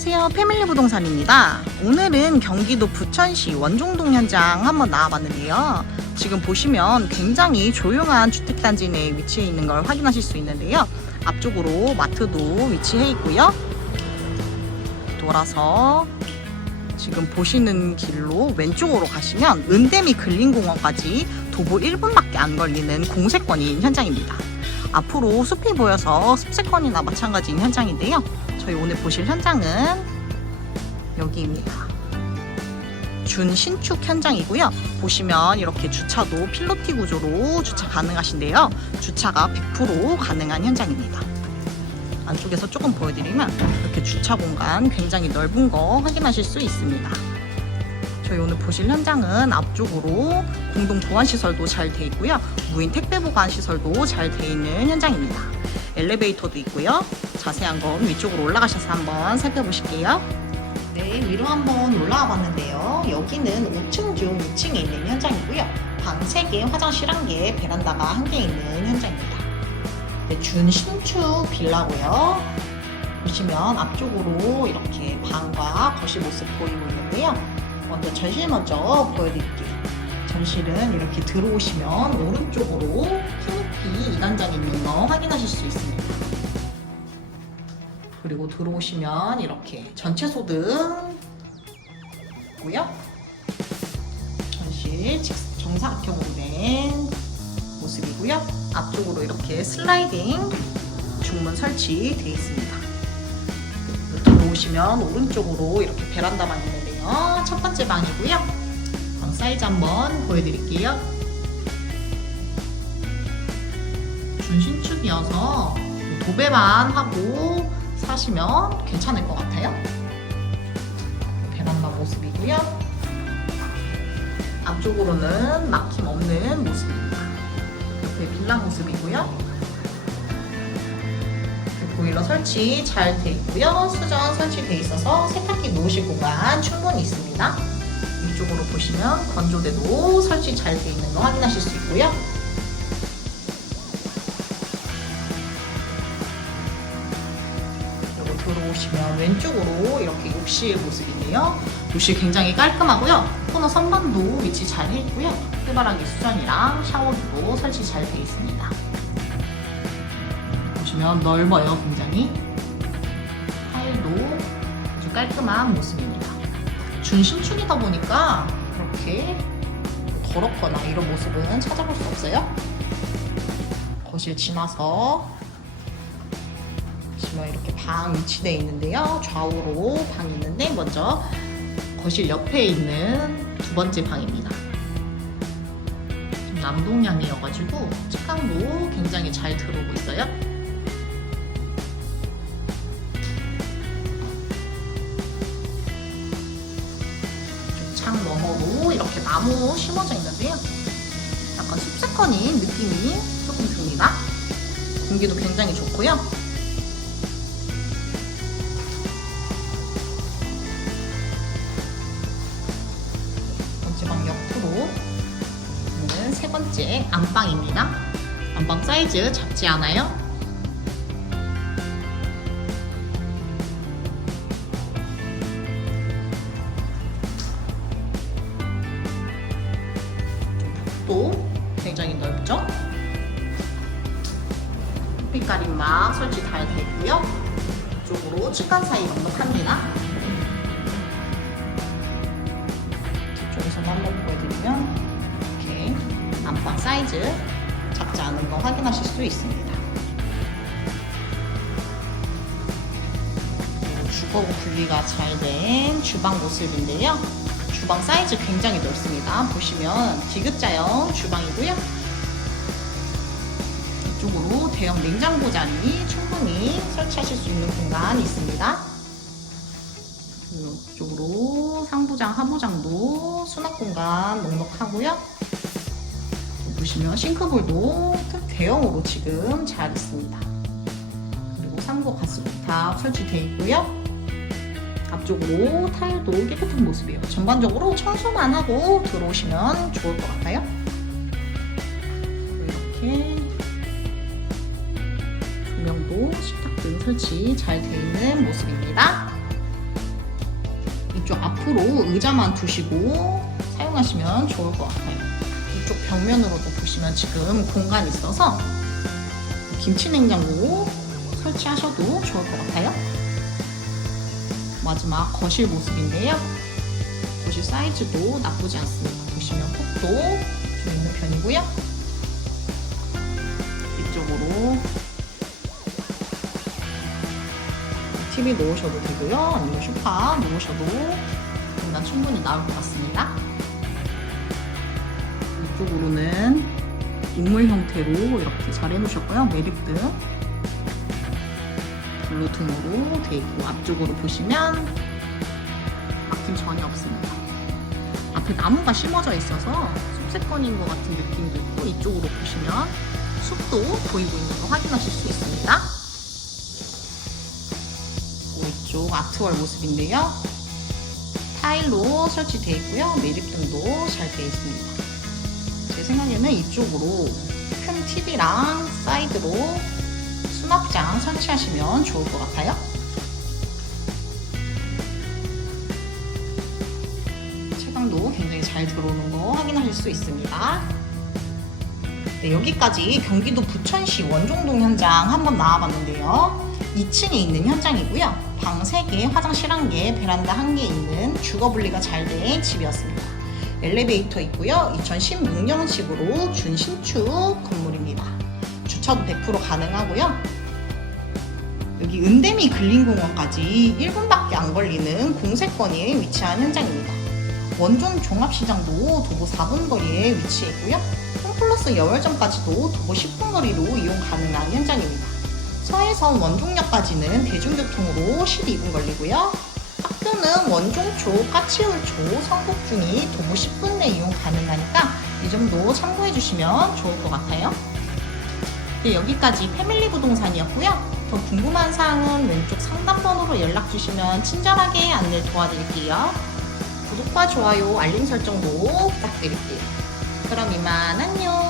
안녕하세요. 패밀리 부동산입니다. 오늘은 경기도 부천시 원종동 현장 한번 나와봤는데요. 지금 보시면 굉장히 조용한 주택단지 내에 위치해 있는 걸 확인하실 수 있는데요. 앞쪽으로 마트도 위치해 있고요. 돌아서 지금 보시는 길로 왼쪽으로 가시면 은대미 근린공원까지 도보 1분밖에 안 걸리는 공세권인 현장입니다. 앞으로 숲이 보여서 숲세권이나 마찬가지인 현장인데요. 저희 오늘 보실 현장은 여기입니다. 준 신축 현장이고요. 보시면 이렇게 주차도 필로티 구조로 주차 가능하신데요. 주차가 100% 가능한 현장입니다. 안쪽에서 조금 보여드리면 이렇게 주차 공간 굉장히 넓은 거 확인하실 수 있습니다. 저희 오늘 보실 현장은 앞쪽으로 공동 보안 시설도 잘 돼 있고요. 무인 택배 보관 시설도 잘 돼 있는 현장입니다. 엘리베이터도 있고요. 자세한 건 위쪽으로 올라가셔서 한번 살펴보실게요. 네, 위로 한번 올라와 봤는데요. 여기는 5층 중 2층에 있는 현장이고요. 방 3개, 화장실 1개, 베란다가 1개 있는 현장입니다. 네, 준 신축 빌라고요. 보시면 앞쪽으로 이렇게 방과 거실 모습 보이고 있는데요. 먼저 전실 먼저 보여드릴게요. 전실은 이렇게 들어오시면 오른쪽으로 키 높이 2단장 있는 거 확인하실 수 있습니다. 그리고 들어오시면 이렇게 전체 소등 있고요. 전실 직- 정사각형으로 된 모습이고요. 앞쪽으로 이렇게 슬라이딩 중문 설치되어 있습니다. 들어오시면 오른쪽으로 이렇게 베란다만 있는데요. 첫 번째 방이고요. 방 사이즈 한번 보여드릴게요. 준신축이어서 도배만 하고 사시면 괜찮을 것 같아요. 베란다 모습이고요. 앞쪽으로는 막힘 없는 모습입니다. 옆에 빌라 모습이고요. 보일러 설치 잘 돼 있고요. 수전 설치돼 있어서 세탁기 놓으실 공간 충분히 있습니다. 이쪽으로 보시면 건조대도 설치 잘 돼 있는 거 확인하실 수 있고요. 들어오시면 왼쪽으로 이렇게 욕실 모습인데요. 욕실 굉장히 깔끔하고요. 코너 선반도 위치 잘 해 있고요. 해바라기 수전이랑 샤워기도 설치 잘돼 있습니다. 보시면 넓어요, 굉장히. 타일도 아주 깔끔한 모습입니다. 준신축이다 보니까 그렇게 더럽거나 이런 모습은 찾아볼 수 없어요. 거실 지나서 보시면 이렇게 방 위치되어 있는데요. 좌우로 방이 있는데 먼저 거실 옆에 있는 두 번째 방입니다. 남동향이어가지고 측강도 굉장히 잘 들어오고 있어요. 창 너머로 이렇게 나무 심어져 있는데요. 약간 숲세권인 느낌이 조금 듭니다. 공기도 굉장히 좋고요. 번째 안방입니다. 안방 사이즈 작지 않아요? 또 굉장히 넓죠? 햇빛 가림막 설치 잘 되어 있고요. 이쪽으로 층간 사이 넉넉합니다. 뒤쪽에서 한번 보여드리면 안방 사이즈 작지 않은 거 확인하실 수 있습니다. 주거 분리가 잘 된 주방 모습인데요. 주방 사이즈 굉장히 넓습니다. 보시면 디귿자형 주방이고요. 이쪽으로 대형 냉장고 자리 충분히 설치하실 수 있는 공간이 있습니다. 이쪽으로 상부장, 하부장도 수납 공간 넉넉하고요. 보시면 싱크볼도 대형으로 지금 잘 있습니다. 그리고 3구 가스부탑 설치되어 있고요. 앞쪽으로 타일도 깨끗한 모습이에요. 전반적으로 청소만 하고 들어오시면 좋을 것 같아요. 이렇게 조명도 식탁 등 설치 잘 되어 있는 모습입니다. 이쪽 앞으로 의자만 두시고 사용하시면 좋을 것 같아요. 이쪽 벽면으로도 보시면 지금 공간이 있어서 김치 냉장고 설치하셔도 좋을 것 같아요. 마지막 거실 모습인데요. 거실 사이즈도 나쁘지 않습니다. 보시면 폭도 좀 있는 편이고요. 이쪽으로 TV 놓으셔도 되고요. 아니면 소파 놓으셔도 공간 충분히 나올 것 같습니다. 이쪽으로는 인물 형태로 이렇게 잘 해놓으셨고요. 매립등 블루 등으로 돼 있고 앞쪽으로 보시면 막힘 전혀 없습니다. 앞에 나무가 심어져 있어서 숲세권인 것 같은 느낌도 있고 이쪽으로 보시면 숲도 보이고 있는 거 확인하실 수 있습니다. 이쪽 아트월 모습인데요. 타일로 설치되어 있고요. 매립등도 잘 되어 있습니다. 제 생각에는 이쪽으로 큰 TV랑 사이드로 수납장 설치하시면 좋을 것 같아요. 채광도 굉장히 잘 들어오는 거 확인하실 수 있습니다. 네, 여기까지 경기도 부천시 원종동 현장 한번 나와봤는데요. 2층에 있는 현장이고요. 방 3개, 화장실 1개, 베란다 1개 있는 주거 분리가 잘 된 집이었습니다. 엘리베이터 있고요. 2016년식으로 준 신축 건물입니다. 주차도 100% 가능하고요. 여기 은대미 근린공원까지 1분밖에 안 걸리는 공세권에 위치한 현장입니다. 원종 종합시장도 도보 4분 거리에 위치해 있고요. 홈플러스 여월점까지도 도보 10분 거리로 이용 가능한 현장입니다. 서해선 원종역까지는 대중교통으로 12분 걸리고요. 학교는 원종초, 까치울초, 성북중이 도보 10분 내 이용 가능하니까 이 점도 참고해 주시면 좋을 것 같아요. 네, 여기까지 패밀리 부동산이었고요. 더 궁금한 사항은 왼쪽 상담번호로 연락 주시면 친절하게 안내 도와드릴게요. 구독과 좋아요, 알림 설정도 부탁드릴게요. 그럼 이만 안녕!